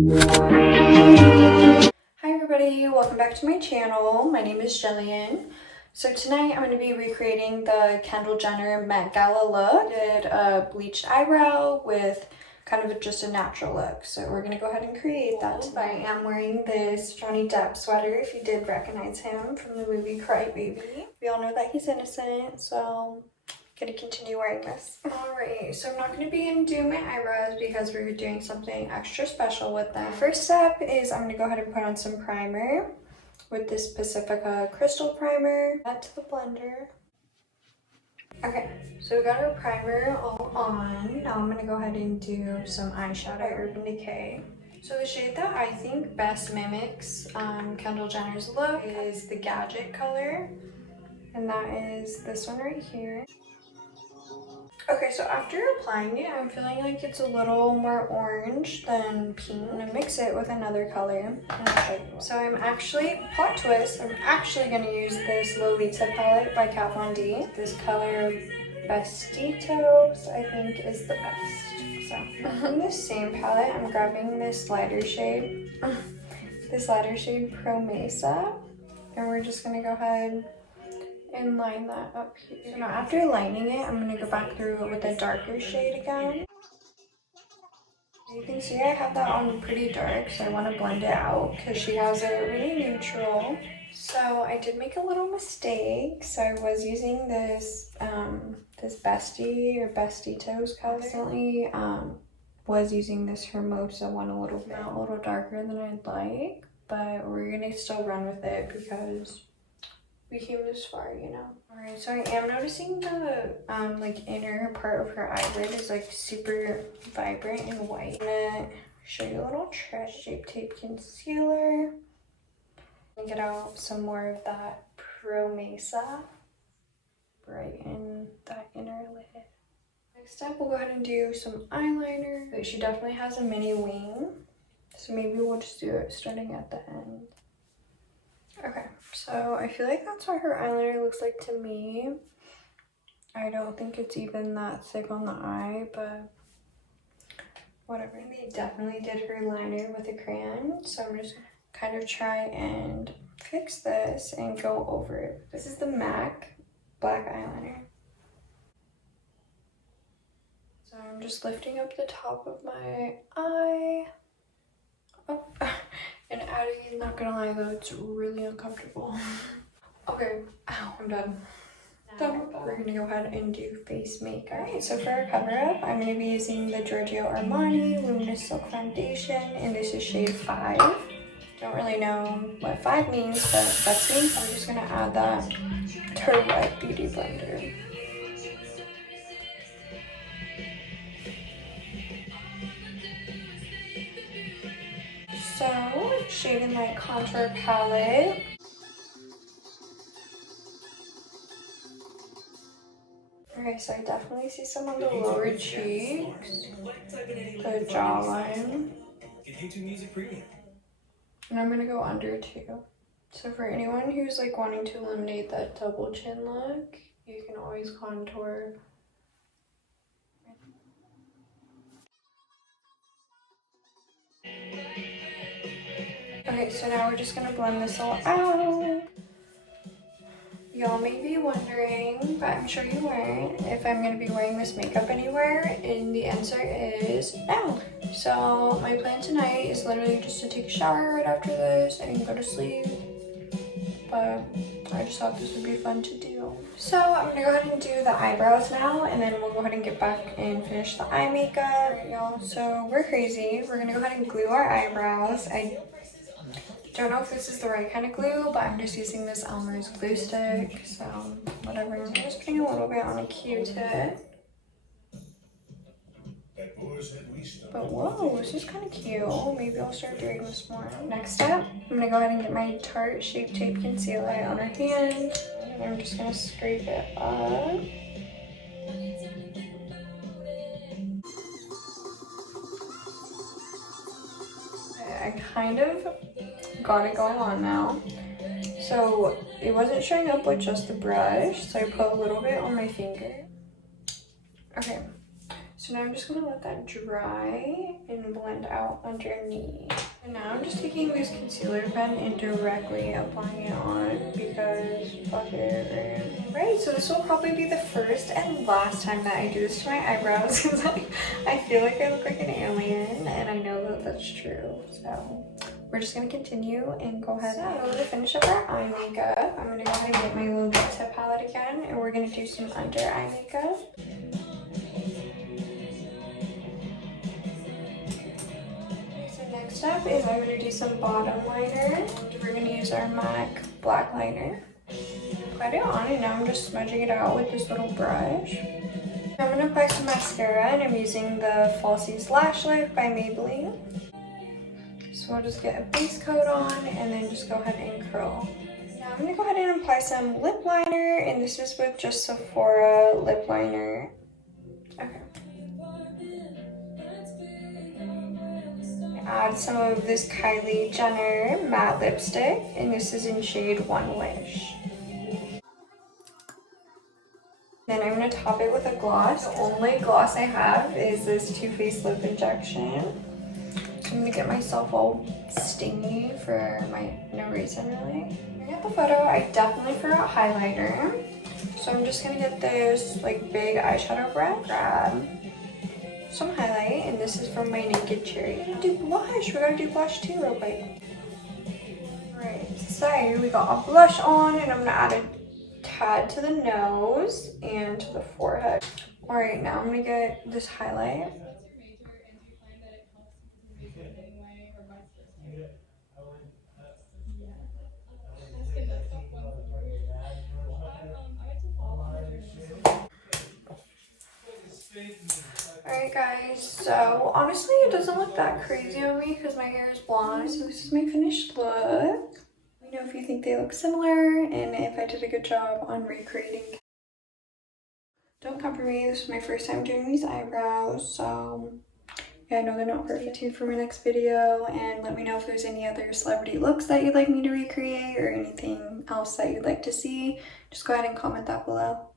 Hi everybody, welcome back to my channel. My name is Jillian. So tonight I'm going to be recreating the Kendall Jenner Met Gala look. I did a bleached eyebrow with kind of just a natural look. So we're going to go ahead and create that. I am wearing this Johnny Depp sweater, if you did recognize him from the movie Cry Baby. We all know that he's innocent, so gonna continue wearing this. Alright, so I'm not gonna be doing my eyebrows because we're doing something extra special with them. First step is I'm gonna go ahead and put on some primer with this Pacifica crystal primer. Add to the blender. Okay, so we got our primer all on. Now I'm gonna go ahead and do some eyeshadow, Urban Decay. So the shade that I think best mimics Kendall Jenner's look is the Gadget color, and that is this one right here. Okay, so after applying it, I'm feeling like it's a little more orange than pink. I'm gonna mix it with another color and I'll show you. So I'm actually, plot twist, I'm actually gonna use this Lolita palette by Kat Von D. This color, Bestitos, I think is the best. So from this same palette, I'm grabbing this lighter shade, Pro Mesa, and we're just gonna go ahead and line that up here. So now after lining it, I'm going to go back through it with a darker shade again. You can see I have that on pretty dark, so I want to blend it out because she has it really neutral. So I did make a little mistake. So I was using this this Bestie or Bestitos color. I accidentally was using this Hermosa one a little darker than I'd like, but we're going to still run with it because we came this far, you know. Alright, so I am noticing the like inner part of her eyelid is like super vibrant and white. I'm gonna show you a little trick. Shape Tape Concealer. And get out some more of that Pro Mesa right in that inner lid. Next up, we'll go ahead and do some eyeliner. But she definitely has a mini wing, so maybe we'll just do it starting at the end. Okay, so I feel like that's what her eyeliner looks like to me. I don't think it's even that thick on the eye, but whatever. They definitely did her liner with a crayon, so I'm just gonna kind of try and fix this and go over it. This is the MAC black eyeliner. So I'm just lifting up the top of my eye. Oh. And adding, not gonna lie though, it's really uncomfortable. Okay, ow, I'm done. Now we're gonna go ahead and do face makeup. Alright, so for our cover up, I'm gonna be using the Giorgio Armani Luminous Silk Foundation, and this is shade 5. Don't really know what 5 means, but that's me. I'm just gonna add that to her wet beauty blender. So, Shade and Light Contour Palette. Okay, so I definitely see some on the lower cheeks, the jawline, and I'm gonna go under too. So for anyone who's like wanting to eliminate that double chin look, you can always contour. Okay, so now we're just gonna blend this all out. Y'all may be wondering, but I'm sure you weren't, if I'm going to be wearing this makeup anywhere, and the answer is no. So my plan tonight is literally just to take a shower right after this and go to sleep, but I just thought this would be fun to do. So I'm going to go ahead and do the eyebrows now, and then we'll go ahead and get back and finish the eye makeup. Alright, y'all, so we're crazy. We're going to go ahead and glue our eyebrows. I don't know if this is the right kind of glue, but I'm just using this Elmer's glue stick, so whatever. I'm just putting a little bit on a Q-tip. But whoa, this is kind of cute. Maybe I'll start doing this more. Next up, I'm going to go ahead and get my Tarte Shape Tape Concealer on her hand. And I'm just going to scrape it up. I kind of got it going on now. So it wasn't showing up with just the brush, so I put a little bit on my finger. Okay, so So now I'm just gonna let that dry and blend out underneath. And now I'm just taking this concealer pen and directly applying it on because fuck it. Right, so this will probably be the first and last time that I do this to my eyebrows because I feel like I look like an alien and I know that that's true. So we're just gonna continue and go ahead. So to finish up our eye makeup, I'm gonna go ahead and get my little lip tip palette again and we're gonna do some under eye makeup. Next up is I'm going to do some bottom liner. We're going to use our MAC black liner. Apply it on and now I'm just smudging it out with this little brush. I'm going to apply some mascara and I'm using the Falsies Lash Lift by Maybelline. So I'll just get a base coat on and then just go ahead and curl. Now I'm going to go ahead and apply some lip liner and this is with just Sephora lip liner. Okay. Add some of this Kylie Jenner matte lipstick and this is in shade One Wish. Then I'm going to top it with a gloss. The only gloss I have is this Too Faced Lip Injection. So I'm going to get myself all stingy for no reason really. Looking at the photo, I definitely forgot highlighter. So I'm just going to get this like big eyeshadow brush, grab some highlight, and this is from my Naked Cherry. We're gonna do blush. We're gonna do blush too real quick. Alright, so we got our blush on and I'm gonna add a tad to the nose and to the forehead. Alright, now I'm gonna get this highlight. Alright guys, so honestly it doesn't look that crazy on me because my hair is blonde. So this is my finished look. Let me know if you think they look similar and if I did a good job on recreating. Don't come for me, this is my first time doing these eyebrows, so yeah, I know they're not perfect. Stay tuned for my next video and let me know if there's any other celebrity looks that you'd like me to recreate or anything else that you'd like to see. Just go ahead and comment that below.